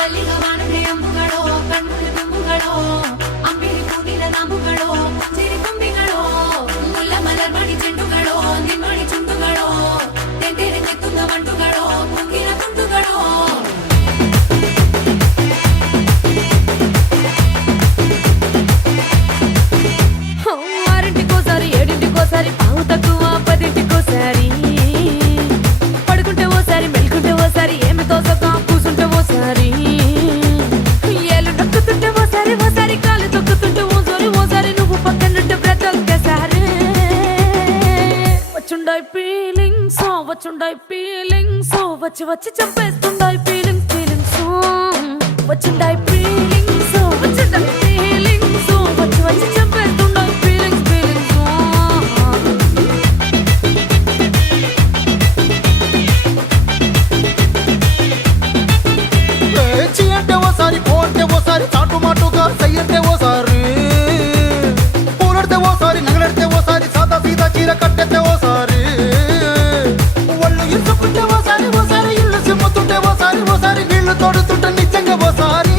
ಮಲ್ಲಿಗ ವಾಣುಡೆ ಅಂಬುಗಳೋ ಕಣ್ಣುಗಳ ತುಂಬುಗಳೋ ಅಂಬಿರಿ ಕೂಡಿನ ನಾಮುಗಳೋ ಮುಂಜಿರಿ ತುಂಬಿಗಳೋ ಮುಲ್ಲ ಮಲರ್ ಮಣಿ ಚೆಂಡುಗಳೋ ನಿಮ್ಮಣಿ ಚುಂಡುಗಳೋ ತೆಂಟೆರೆ ತೆತ್ತುಂಗ ಬಂಟುಗಳೋ ಮುಂಗಿನ ತುಂಡುಗಳೋ ఆరింటికోసారి ఏడింటికోసారి పావు తక్కువ పదింటికోసారి పడుకుంటే ఓసారి మెలుకుంటే ఓసారి ఏమి తోసక కూసుంటే ఓసారి ఏళ్ళు నొక్కుతుంటే ఓసారి ఓసారి కాలు తొక్కుతుంటే ఓసారి ఓసారి నువ్వు పక్కనుంటే బ్రతొక్కసారి వచ్చుండాయి ఫీలింగ్స్ వచ్చి వచ్చి చంపేస్తుండాయి ఫీలింగ్స్ వచ్చుండాయి ఫీలింగ్స్ వచ్చి వచ్చి చంపేస్తుండాయి ఫీలింగ్స్ చీ అంటే ఓసారి పో అంటే ఓసారి చాటు మాటుగా సై అంటే ఓసారి పూలడితే ఓసారి నగలడితే ఓసారి సాదా సీదా చీర కట్టెత్తే ఓసారి ఒళ్ళు ఇరుసుకుంటే ఓసారి ఓసారి ఇల్లు సిమ్ముతుంటే ఓసారి ఓసారి నీళ్లు తోడుతుంటే నిజంగా ఓసారి